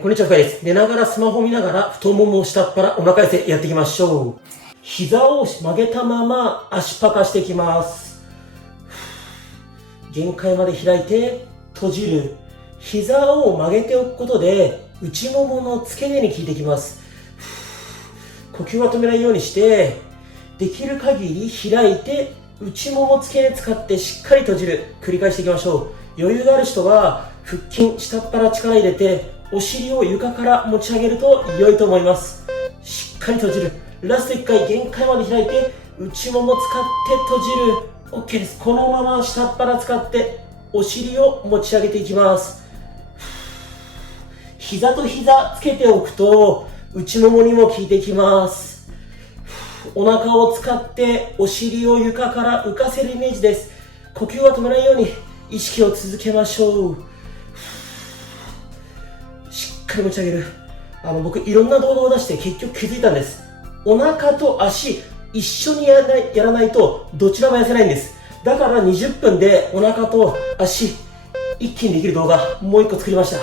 こんにちは、深井です。寝ながらスマホ見ながら太ももを下っ腹お腹寄せやっていきましょう。膝を曲げたまま足パカしていきます。限界まで開いて閉じる。膝を曲げておくことで内ももの付け根に効いてきます。呼吸は止めないようにしてできる限り開いて内もも付け根使ってしっかり閉じる。繰り返していきましょう。余裕がある人は腹筋下っ腹力入れてお尻を床から持ち上げると良いと思います。しっかり閉じる。ラスト1回限界まで開いて内もも使って閉じる。 OK です。このまま下っ腹使ってお尻を持ち上げていきます。膝と膝つけておくと内ももにも効いてきます。お腹を使ってお尻を床から浮かせるイメージです。呼吸は止めないように意識を続けましょう。しっかり持ち上げる。僕いろんな動画を出して結局気づいたんです。お腹と足一緒にやらないとどちらも痩せないんです。だから20分でお腹と足一気にできる動画もう1個作りました。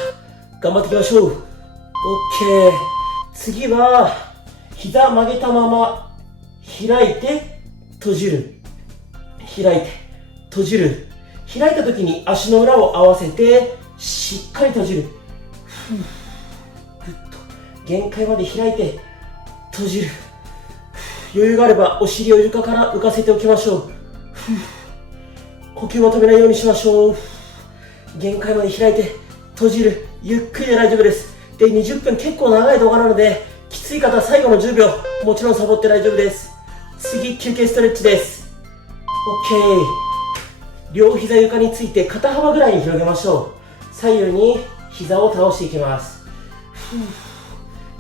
頑張っていきましょう。 OK。 次は膝曲げたまま開いて閉じる。開いて閉じる。開いた時に足の裏を合わせてしっかり閉じる。ぐっと限界まで開いて閉じる。余裕があればお尻を床から浮かせておきましょう。呼吸を止めないようにしましょう。限界まで開いて閉じる。ゆっくりで大丈夫です。で、20分結構長い動画なのできつい方は最後の10秒もちろんサボって大丈夫です。次休憩ストレッチです。 OK。 両膝床について肩幅ぐらいに広げましょう。左右に膝を倒していきます。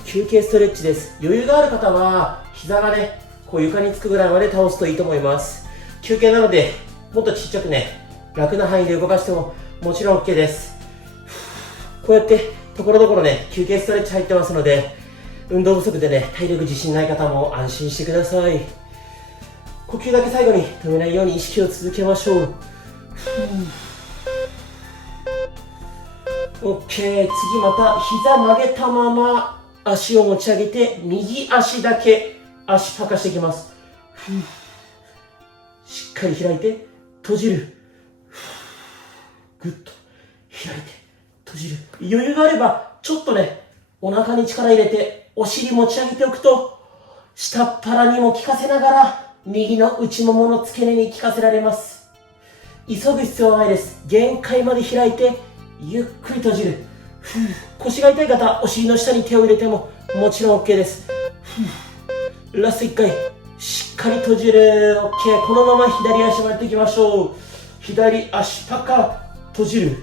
休憩ストレッチです。余裕がある方は膝がねこう床につくぐらいまで倒すといいと思います。休憩なのでもっとちっちゃくね楽な範囲で動かしてももちろん OK です。こうやってところどころね休憩ストレッチ入ってますので運動不足でね体力自信ない方も安心してください。呼吸だけ最後に止めないように意識を続けましょう。OK。 次また膝曲げたまま足を持ち上げて右足だけ足パカしていきます。しっかり開いて閉じる。ぐっと開いて閉じる。余裕があればちょっとねお腹に力入れてお尻持ち上げておくと下っ腹にも効かせながら右の内ももの付け根に効かせられます。急ぐ必要はないです。限界まで開いてゆっくり閉じる。腰が痛い方お尻の下に手を入れてももちろん OK です。ラスト1回しっかり閉じる。 OK。 このまま左足もやっていきましょう。左足パカ閉じる。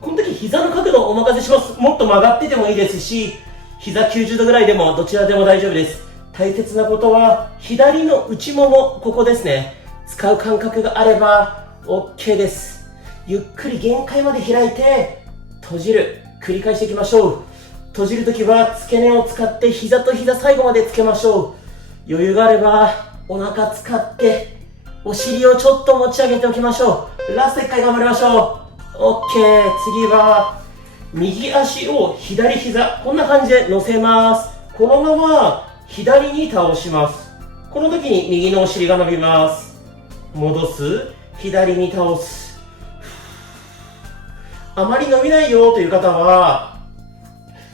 この時膝の角度お任せします。もっと曲がっててもいいですし膝90度ぐらいでもどちらでも大丈夫です。大切なことは左の内ももここですね使う感覚があれば OK です。ゆっくり限界まで開いて閉じる。繰り返していきましょう。閉じるときは付け根を使って膝と膝最後までつけましょう。余裕があればお腹使ってお尻をちょっと持ち上げておきましょう。ラスト1回頑張りましょう。 OK。 次は右足を左膝こんな感じで乗せます。このまま左に倒します。この時に右のお尻が伸びます。戻す。左に倒す。あまり伸びないよという方は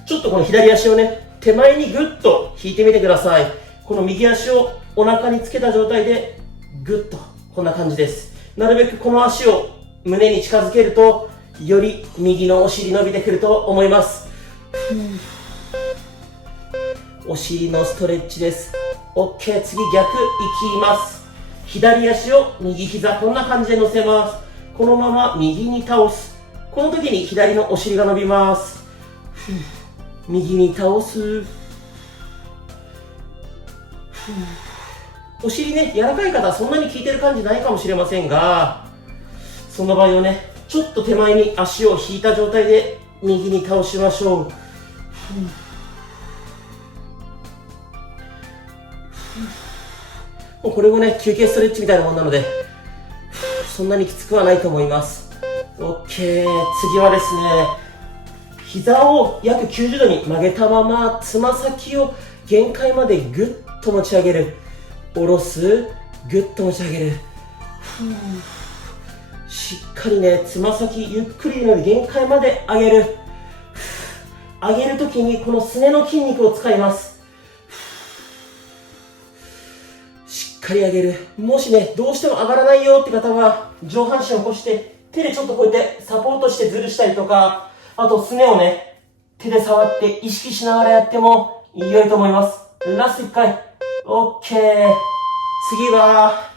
ちょっとこの左足をね手前にグッと引いてみてください。この右足をお腹につけた状態でグッとこんな感じです。なるべくこの足を胸に近づけるとより右のお尻伸びてくると思います。お尻のストレッチです。 OK。 次逆いきます。左足を右膝こんな感じで乗せます。このまま右に倒す。この時に左のお尻が伸びます。右に倒す。お尻ね柔らかい方はそんなに効いてる感じないかもしれませんがその場合はねちょっと手前に足を引いた状態で右に倒しましょう。もうこれもね休憩ストレッチみたいなもんなのでそんなにきつくはないと思います。 OK。 次はですね膝を約90度に曲げたまま、つま先を限界までぐっと持ち上げる。下ろす。ぐっと持ち上げる。しっかりね、つま先ゆっくりの限界まで上げる。上げるときにこのすねの筋肉を使います。しっかり上げる。もしね、どうしても上がらないよって方は、上半身を起こして、手でちょっとこうやってサポートしてずるしたりとか、あとすねをね、手で触って意識しながらやっても良いと思います。ラスト1回。OK。次は、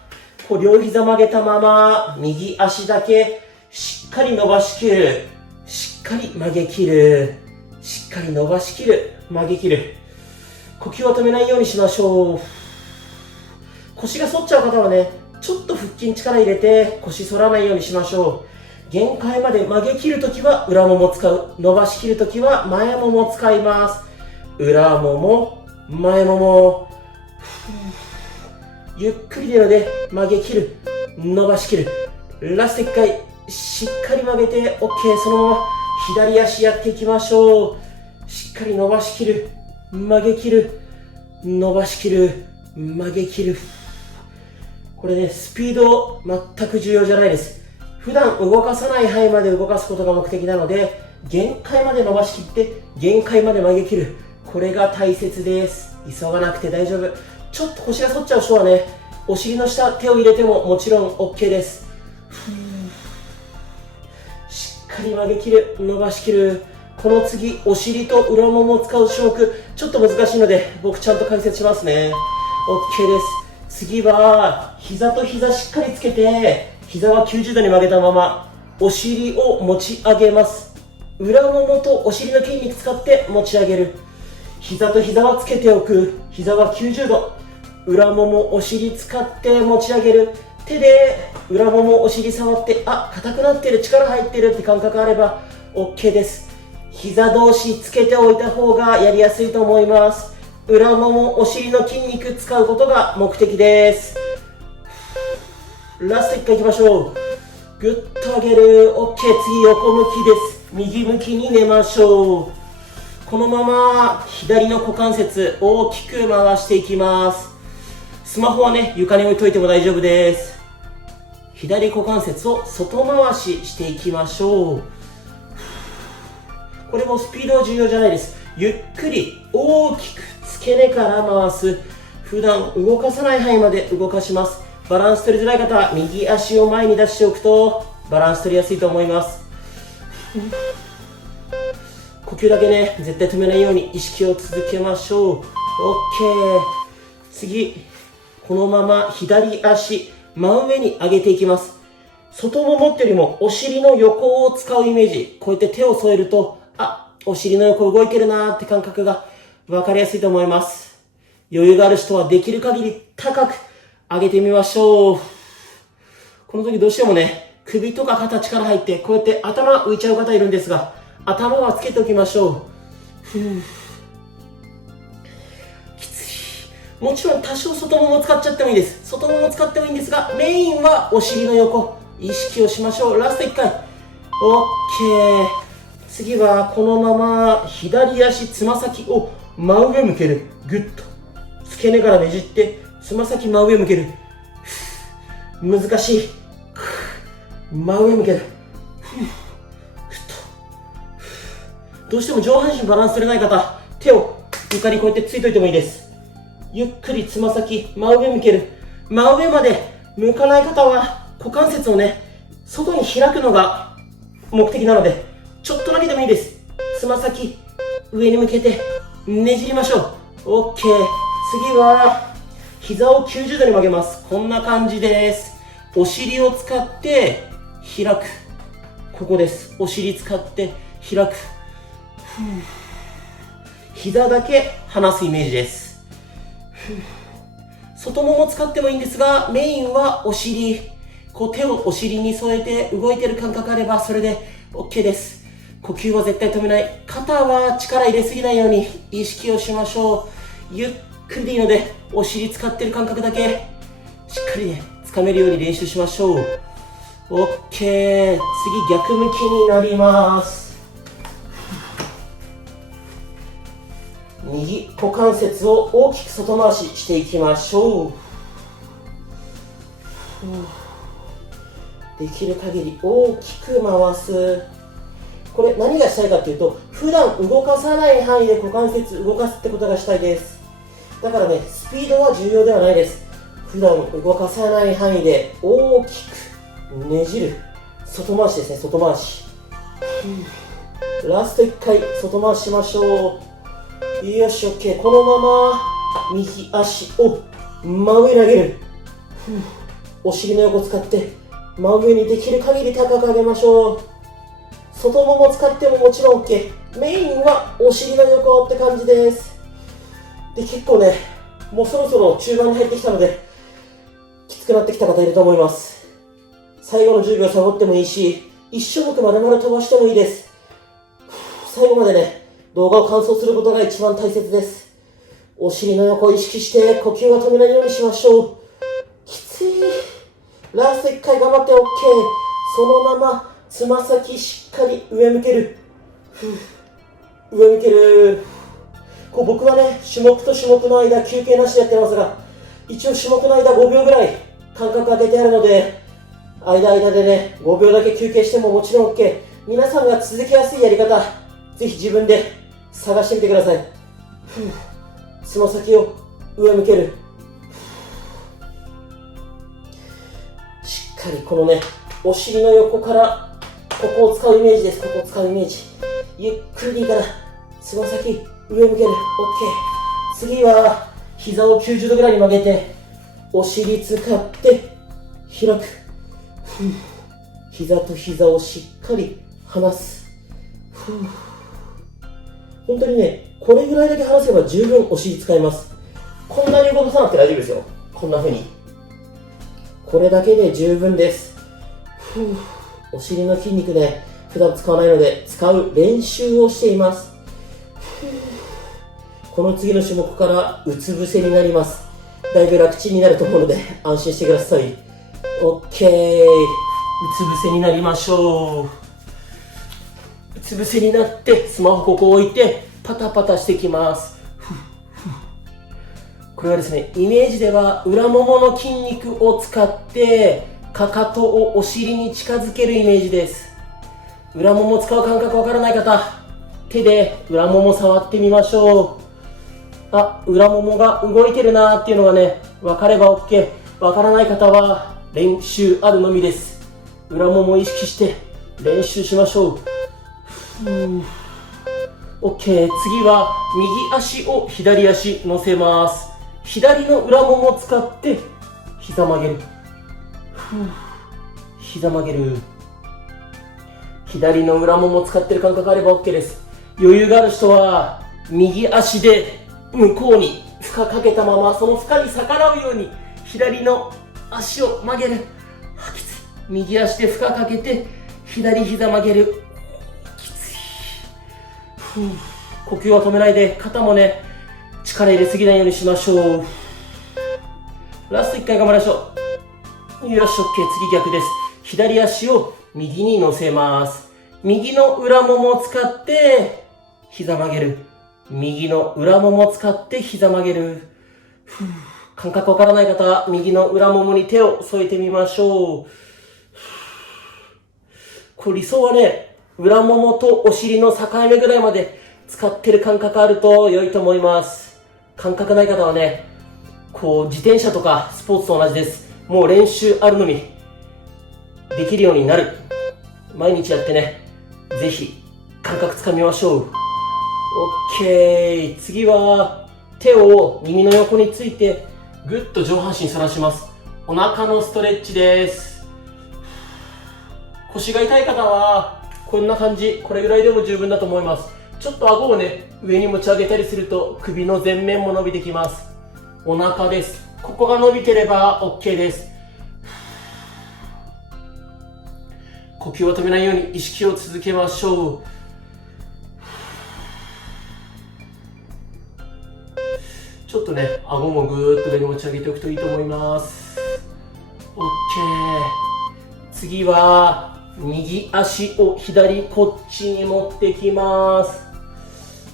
両膝曲げたまま、右足だけしっかり伸ばしきる。しっかり曲げきる。しっかり伸ばしきる。曲げきる。呼吸は止めないようにしましょう。腰が反っちゃう方はね、ちょっと腹筋力入れて腰反らないようにしましょう。限界まで曲げきるときは裏もも使う。伸ばしきるときは前もも使います。裏もも、前もも。ゆっくりでので曲げきる。伸ばしきる。ラスト1回。しっかり曲げて OK。そのまま左足やっていきましょう。しっかり伸ばしきる。曲げきる。伸ばしきる。曲げきる。これね、スピード全く重要じゃないです。普段動かさない範囲まで動かすことが目的なので、限界まで伸ばしきって、限界まで曲げきる。これが大切です。急がなくて大丈夫。ちょっと腰が反っちゃう人はね、お尻の下手を入れてももちろん OK です。しっかり曲げきる。伸ばしきる。この次、お尻と裏ももを使う種目、ちょっと難しいので、僕ちゃんと解説しますね。OK です。次は、膝と膝しっかりつけて、膝は90度に曲げたまま、お尻を持ち上げます。裏ももとお尻の筋肉使って持ち上げる。膝と膝はつけておく。膝は90度。裏もも、お尻使って持ち上げる。手で裏もも、お尻触って、あ、硬くなってる、力入ってるって感覚あれば OK です。膝同士つけておいた方がやりやすいと思います。裏もも、お尻の筋肉使うことが目的です。ラスト1回いきましょう。ぐっと上げる。 OK。 次横向きです。右向きに寝ましょう。このまま左の股関節大きく回していきます。スマホはね、床に置いといても大丈夫です。左股関節を外回ししていきましょう。これもスピードは重要じゃないです。ゆっくり大きく付け根から回す。普段動かさない範囲まで動かします。バランス取りづらい方は右足を前に出しておくとバランス取りやすいと思います。呼吸だけね、絶対止めないように意識を続けましょう。 OK。 次、このまま左足真上に上げていきます。外ももってよりもお尻の横を使うイメージ。こうやって手を添えると、あ、お尻の横動いてるなーって感覚が分かりやすいと思います。余裕がある人はできる限り高く上げてみましょう。この時どうしてもね、首とか肩力入ってこうやって頭浮いちゃう方いるんですが、頭はつけておきましょう。きつい。もちろん多少外もも使っちゃってもいいです。外もも使ってもいいんですが、メインはお尻の横意識をしましょう。ラスト1回 OK。 次はこのまま左足つま先を真上向ける。グッと付け根からねじってつま先真上向ける。難しい。真上向ける。どうしても上半身バランス取れない方、手を床にこうやってついといてもいいです。ゆっくりつま先真上向ける。真上まで向かない方は股関節をね、外に開くのが目的なので、ちょっとだけでもいいです。つま先上に向けてねじりましょう。 OK。 次は膝を90度に曲げます。こんな感じです。お尻を使って開く。ここです。お尻使って開く。膝だけ離すイメージです。外もも使ってもいいんですが、メインはお尻。こう手をお尻に添えて動いてる感覚あればそれで OK です。呼吸は絶対止めない。肩は力入れすぎないように意識をしましょう。ゆっくりでいいのでお尻使ってる感覚だけしっかりね掴めるように練習しましょう。 OK。 次逆向きになります。右股関節を大きく外回ししていきましょう。できる限り大きく回す。これ何がしたいかというと、普段動かさない範囲で股関節動かすってことがしたいです。だからね、スピードは重要ではないです。普段動かさない範囲で大きくねじる。外回しですね、外回し。ラスト1回外回ししましょう。よし、OK。このまま右足を真上に上げる。お尻の横を使って真上にできる限り高く上げましょう。外もも使ってももちろん OK。メインはお尻の横って感じです。で、結構ね、もうそろそろ中盤に入ってきたので、きつくなってきた方いると思います。最後の10秒サボってもいいし、1種目までまで飛ばしてもいいです。最後までね、動画を完走することが一番大切です。お尻の横を意識して呼吸は止めないようにしましょう。きつい。ラスト1回頑張って OK。そのままつま先しっかり上向ける。上向ける。こう僕はね、種目と種目の間休憩なしでやってますが、一応種目の間5秒ぐらい間隔空けてあるので、間でね、5秒だけ休憩してももちろん OK。皆さんが続けやすいやり方、ぜひ自分で探してみてください。つま先を上向ける。しっかりこのね、お尻の横からここを使うイメージです。ここを使うイメージ。ゆっくりでいいから、つま先上向ける。OK。次は膝を90度ぐらいに曲げて、お尻使って開く。膝と膝をしっかり離す。本当にね、これぐらいだけ離せば十分お尻使えます。こんなに動かさなくて大丈夫ですよ。こんな風に。これだけで十分です。お尻の筋肉ね、普段使わないので使う練習をしています。この次の種目からうつ伏せになります。だいぶ楽ちんになると思うので安心してください。 OK。 うつ伏せになりましょう。うつ伏せになってスマホここ置いてパタパタしてきます。これはですね、イメージでは裏ももの筋肉を使ってかかとをお尻に近づけるイメージです。裏もも使う感覚わからない方、手で裏もも触ってみましょう。あ、裏ももが動いてるなーっていうのがね、分かれば OK。 分からない方は練習あるのみです。裏ももを意識して練習しましょう。OK。 次は右足を左足乗せます。左の裏ももを使って膝曲げる。膝曲げる。左の裏ももを使ってる感覚あれば OK です。余裕がある人は右足で向こうに負荷かけたまま、その負荷に逆らうように左の足を曲げる。きつい。右足で負荷かけて左膝曲げる。きつい。呼吸は止めないで、肩もね、力入れすぎないようにしましょう。ラスト1回頑張りましょう。よし、OK。 次逆です。左足を右に乗せます。右の裏ももを使って膝曲げる。右の裏ももを使って膝曲げる。感覚わからない方は右の裏ももに手を添えてみましょう。これ理想はね、裏ももとお尻の境目ぐらいまで使ってる感覚あると良いと思います。感覚ない方はね、こう自転車とかスポーツと同じです。もう練習あるのみできるようになる。毎日やってね、ぜひ感覚つかみましょう。OK。 次は手を耳の横についてぐっと上半身反らします。お腹のストレッチです。腰が痛い方はこんな感じ、これぐらいでも十分だと思います。ちょっと顎をね、上に持ち上げたりすると首の前面も伸びてきます。お腹です。ここが伸びてれば OK です。呼吸を止めないように意識を続けましょう。ちょっとね、顎もぐーっと上に持ち上げておくといいと思います。 OK。 次は右足を左こっちに持ってきます。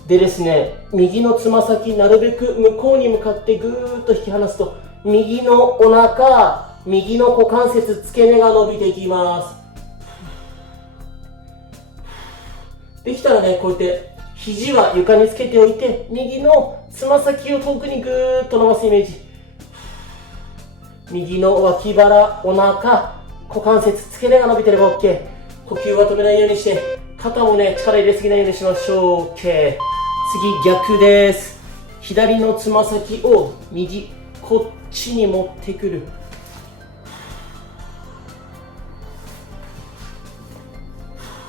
でですね、右のつま先なるべく向こうに向かってぐーっと引き離すと、右のお腹、右の股関節、付け根が伸びていきます。できたらね、こうやって肘は床につけておいて、右のつま先を遠くにぐーっと伸ばすイメージ。右の脇腹、お腹、股関節、付け根が伸びてれば OK。呼吸は止めないようにして、肩もね、力入れすぎないようにしましょう。OK。次、逆です。左のつま先を右、こっちに持ってくる。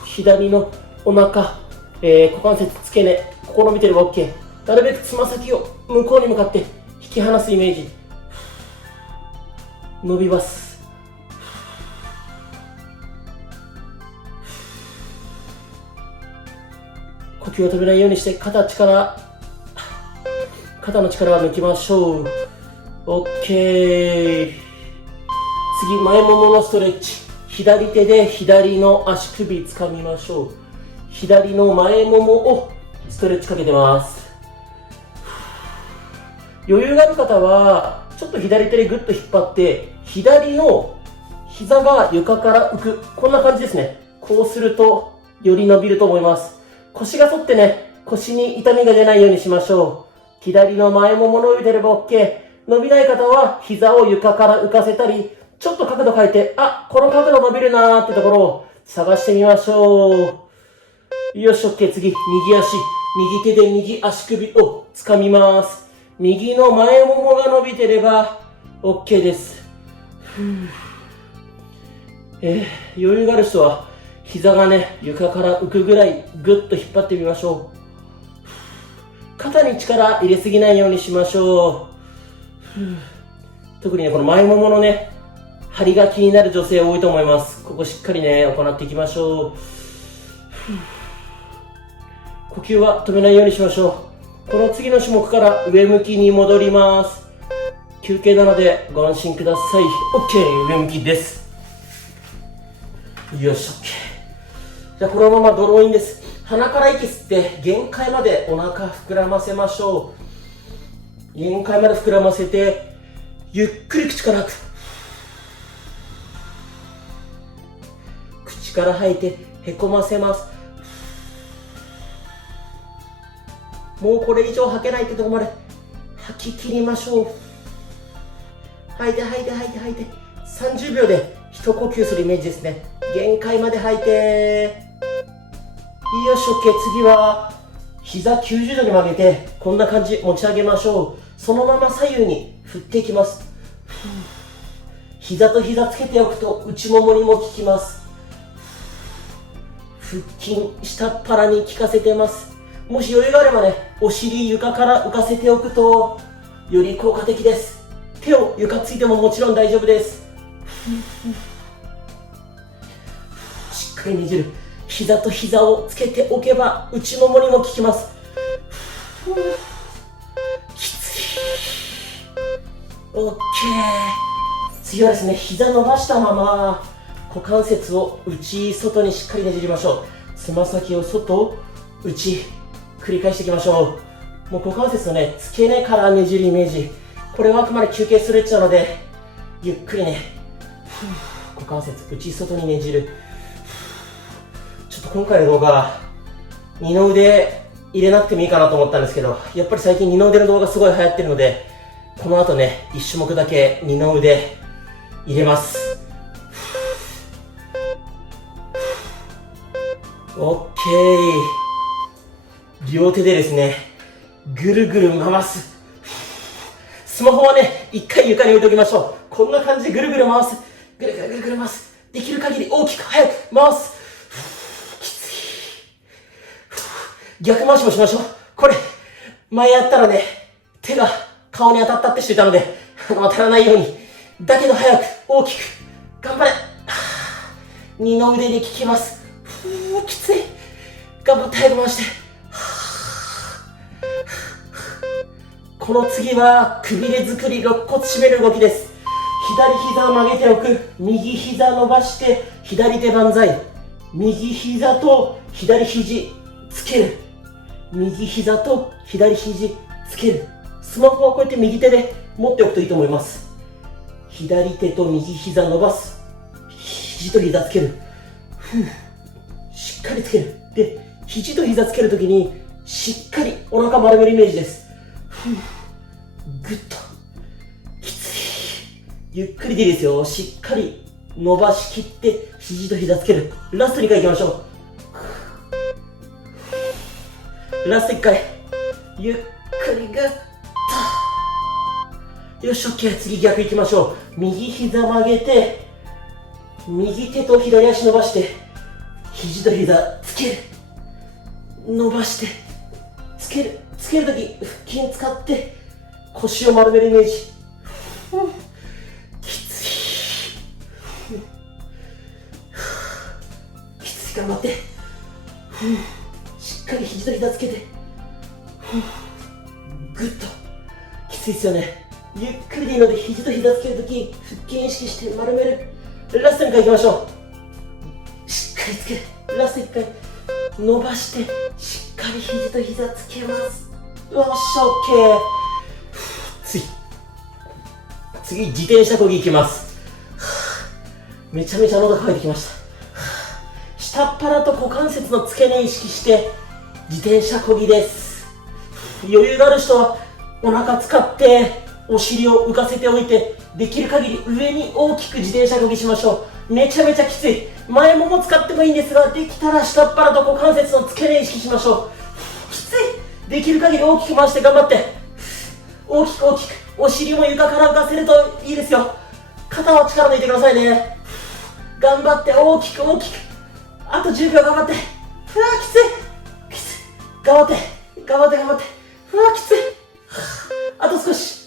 左のお腹、股関節、付け根、ここ伸びてれば OK。なるべくつま先を向こうに向かって引き離すイメージ。伸びます。呼吸を止めないようにして肩の力は抜きましょう。 OK。 次、前もものストレッチ。左手で左の足首つかみましょう。左の前ももをストレッチかけてます。余裕がある方はちょっと左手でグッと引っ張って左の膝が床から浮く、こんな感じですね。こうするとより伸びると思います。腰が反ってね、腰に痛みが出ないようにしましょう。左の前もも伸びてれば OK。 伸びない方は膝を床から浮かせたり、ちょっと角度変えて、この角度伸びるなーってところを探してみましょう。よし、OK。 次、右足、右手で右足首を掴みます。右の前ももが伸びてれば OK です。余裕がある人は膝がね、床から浮くぐらいぐっと引っ張ってみましょう。肩に力入れすぎないようにしましょう。特にね、この前もものね、張りが気になる女性多いと思います。ここしっかりね、行っていきましょう。呼吸は止めないようにしましょう。この次の種目から上向きに戻ります。休憩なのでご安心ください。 OK。 上向きです。よし、 OK。 じゃあこのままドローインです。鼻から息吸って限界までお腹膨らませましょう。限界まで膨らませてゆっくり口から吐く。口から吐いてへこませます。もうこれ以上吐けないってとこまで吐き切りましょう。吐いて吐いて吐いて吐いて30秒で一呼吸するイメージですね。限界まで吐いて、よし、 OK。 次は膝90度に曲げてこんな感じ持ち上げましょう。そのまま左右に振っていきます。膝と膝つけておくと内ももにも効きます。腹筋下っ腹に効かせてます。もし余裕があればね、お尻床から浮かせておくとより効果的です。手を床ついてももちろん大丈夫です。しっかりねじる。膝と膝をつけておけば内ももにも効きます。きつい。 OK。 次はですね、膝伸ばしたまま股関節を内外にしっかりねじりましょう。つま先を外内繰り返していきましょう。もう股関節のね、付け根からねじるイメージ。これはあくまで休憩ストレッチなのでゆっくりね、股関節内外にねじる。ちょっと今回の動画二の腕入れなくてもいいかなと思ったんですけど、やっぱり最近二の腕の動画すごい流行ってるので、この後ね、1種目だけ二の腕入れます。 OK。 両手でですね、ぐるぐる回す。スマホはね、一回床に置いておきましょう。こんな感じでぐるぐる回す。ぐるぐるぐるぐる回す。できる限り大きく早く回す。きつい。逆回しもしましょう。これ前やったらね、手が顔に当たったって人いたので当たらないように、だけど早く大きく頑張れ。二の腕で効きます。きつい。頑張って早く回して。この次はくびれ作り、肋骨締める動きです。左膝を曲げておく。右膝伸ばして左手万歳。右膝と左肘つける。右膝と左肘つける。スマホはこうやって右手で持っておくといいと思います。左手と右膝伸ばす。肘と膝つける。しっかりつける。で、肘と膝つけるときにしっかりお腹丸めるイメージです。ぐっと。きつい。ゆっくりでいいですよ。しっかり伸ばしきって肘と膝つける。ラスト2回いきましょう。ラスト1回。ゆっくりぐっと。よし、OK。次逆いきましょう。右膝曲げて、右手と左足伸ばして、肘と膝つける。伸ばして、つける。つけるとき、腹筋使って、腰を丸めるイメージ。きつい。きつい。頑張って。しっかり肘と膝つけて。ぐっと。きついですよね。ゆっくりでいいので、肘と膝つけるとき、腹筋意識して丸める。ラスト2回いきましょう。しっかりつける。ラスト1回。伸ばして、しっかり肘と膝つけます。よっしゃ、OK。次、自転車こぎいきます。めちゃめちゃ喉乾いてきました。下っ腹と股関節の付け根意識して、自転車こぎです。余裕がある人は、お腹使って、お尻を浮かせておいて、できる限り上に大きく自転車こぎしましょう。めちゃめちゃきつい。前もも使ってもいいんですが、できたら下っ腹と股関節の付け根意識しましょう。きつい。できる限り大きく回して頑張って。大きく大きく。お尻も床から浮かせるといいですよ。肩は力抜いてくださいね。頑張って大きく大きく。あと10秒頑張って。きつい。きつい。頑張って。頑張って頑張って。きつい。あと少し。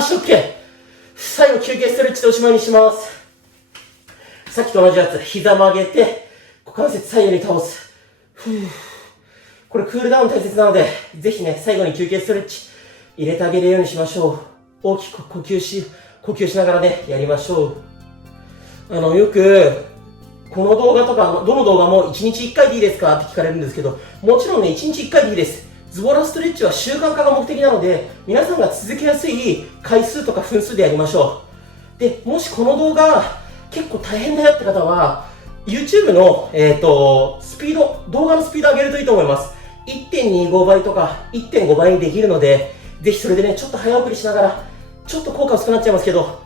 OK。最後休憩ストレッチでおしまいにします。さっきと同じやつ、膝曲げて、股関節左右に倒す。これクールダウン大切なので、ぜひね、最後に休憩ストレッチ入れてあげるようにしましょう。大きく呼吸しながらね、やりましょう。よく、この動画とか、どの動画も1日1回でいいですかって聞かれるんですけど、もちろんね、1日1回でいいです。ズボラストレッチは習慣化が目的なので、皆さんが続けやすい回数とか分数でやりましょう。で、もしこの動画結構大変だよって方は、YouTube の、動画のスピード上げるといいと思います。1.25 倍とか 1.5 倍にできるので、ぜひそれでね、ちょっと早送りしながら、ちょっと効果薄くなっちゃいますけど、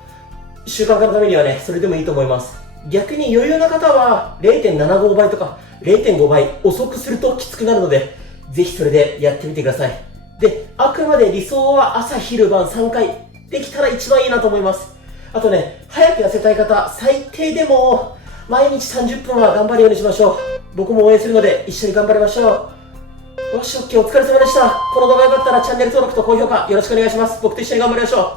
習慣化のためにはね、それでもいいと思います。逆に余裕な方は 0.75 倍とか 0.5 倍遅くするときつくなるので、ぜひそれでやってみてください。で、あくまで理想は朝昼晩3回できたら一番いいなと思います。あとね、早く痩せたい方、最低でも毎日30分は頑張るようにしましょう。僕も応援するので一緒に頑張りましょう。よし、OK、お疲れ様でした。この動画が良かったらチャンネル登録と高評価よろしくお願いします。僕と一緒に頑張りましょう。